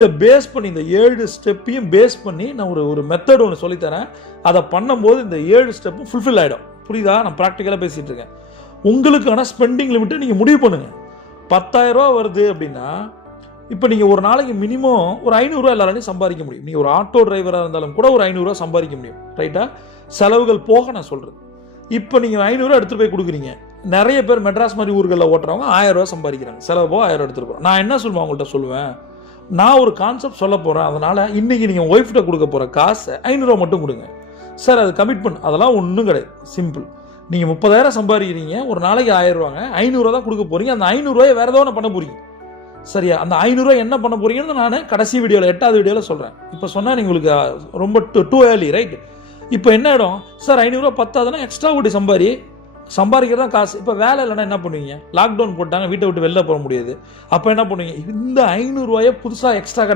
இதை பேஸ் பண்ணி இந்த 7 ஸ்டெப்பையும் பேஸ் பண்ணி நான் ஒரு மெத்தட் ஒன்று சொல்லித்தரேன். அதை பண்ணும்போது இந்த 7 ஸ்டெப்பும் ஃபுல்ஃபில் ஆகிடும். புரியுதா? நான் ப்ராக்டிக்கலாக பேசிகிட்டு இருக்கேன். உங்களுக்கான ஸ்பெண்டிங் லிமிட்டை நீங்கள் முடிவு பண்ணுங்கள். 10,000 ரூபா வருது அப்படின்னா, இப்போ நீங்கள் ஒரு நாளைக்கு மினிமம் ஒரு 500 ரூபா எல்லாராலையும் சம்பாதிக்க முடியும். நீங்கள் ஒரு ஆட்டோ டிரைவராக இருந்தாலும் கூட ஒரு 500 ரூபா சம்பாதிக்க முடியும். ரைட்டா? செலவுகள் போக நான் சொல்கிறது. இப்போ நீங்கள் 500 ரூபா எடுத்துகிட்டு போய் கொடுக்குறீங்க. நிறைய பேர் மெட்ராஸ் மாதிரி ஊர்களில் ஓட்டுறவங்க 1000 ரூபா சம்பாதிக்கிறாங்க. செலவு போக 1000 எடுத்துகிட்டு போகிறோம். நான் என்ன சொல்லுவேன் அவங்கள்ட்ட சொல்லுவேன், நான் ஒரு கான்செப்ட் சொல்ல போகிறேன். அதனால் இன்றைக்கி நீங்கள் ஒய்ஃப்கிட்ட கொடுக்க போகிற காசை 500 ரூபா மட்டும் கொடுங்க சார். அது கமிட்மெண்ட், அதெல்லாம் ஒன்றும் கிடையாது. சிம்பிள். நீங்கள் 30,000 சம்பாதிக்கிறீங்க, ஒரு நாளைக்கு 1000 ரூபாங்க, 500 ரூபா தான் கொடுக்க போகிறீங்க. அந்த 500 ரூபாயை வேறு ஏதோ ஒன்று பண்ண போகிறீங்க. சரியா? அந்த 500 ரூபாய் என்ன பண்ண போகிறீங்கன்னு நான் கடைசி வீடியோவில் 8வது வீடியோவில் சொல்கிறேன். இப்போ சொன்னால் உங்களுக்கு ரொம்ப டூ ஏர்லி, ரைட்? இப்போ என்ன ஆகிடும் சார், 500 ரூபா பத்தாதுன்னா எக்ஸ்ட்ரா ஓட்டி சம்பாதிக்கிறதா காசு. இப்போ வேலை இல்லைன்னா என்ன பண்ணுவீங்க? லாக்டவுன் போட்டாங்க, வீட்டை விட்டு வெளில போக முடியாது. அப்போ என்ன பண்ணுவீங்க? இந்த 500 ரூபாயை புதுசாக எக்ஸ்ட்ரா